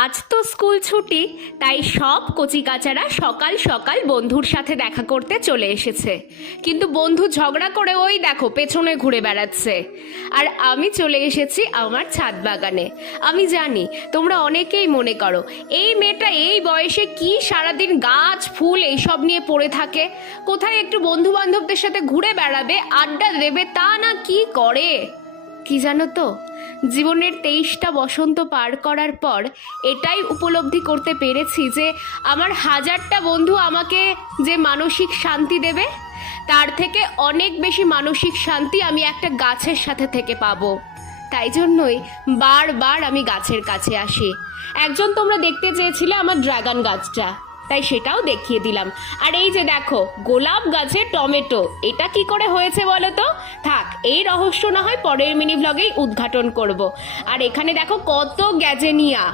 আজ তো স্কুল ছুটি, তাই সব কচিকাচারা সকাল সকাল বন্ধুর সাথে দেখা করতে চলে এসেছে। কিন্তু বন্ধু ঝগড়া করে ওই দেখো পেছনে ঘুরে বেড়াচ্ছে। আর আমি চলে এসেছি আমার ছাদ বাগানে। আমি জানি তোমরা অনেকেই মনে করো এই মেয়েটা এই বয়সে কি সারাদিন গাছ ফুল এইসব নিয়ে পড়ে থাকে, কোথায় একটু বন্ধু বান্ধবদের সাথে ঘুরে বেড়াবে, আড্ডা দেবে, তা না কি করে। কি জানো তো, জীবনের 23টা বসন্ত পার করার পর এটাই উপলব্ধি করতে পেরেছি যে আমার 1000টা বন্ধু আমাকে যে মানসিক শান্তি দেবে, তার থেকে অনেক বেশি মানসিক শান্তি আমি একটা গাছের সাথে থেকে পাবো। তাই জন্যই বারবার আমি গাছের কাছে আসি। একজন তোমরা দেখতে চেয়েছিলে আমার ড্রাগন গাছটা, তাই সেটাও দেখিয়ে দিলাম। আর এই যে দেখো গোলাপ গাছে টমেটো, এটা কি করে হয়েছে বলো তো? থাক, এই রহস্য না হয় পরের মিনি ব্লগেই উদ্ঘাটন করব। আর এখানে দেখো কত গ্যাজেনিয়া।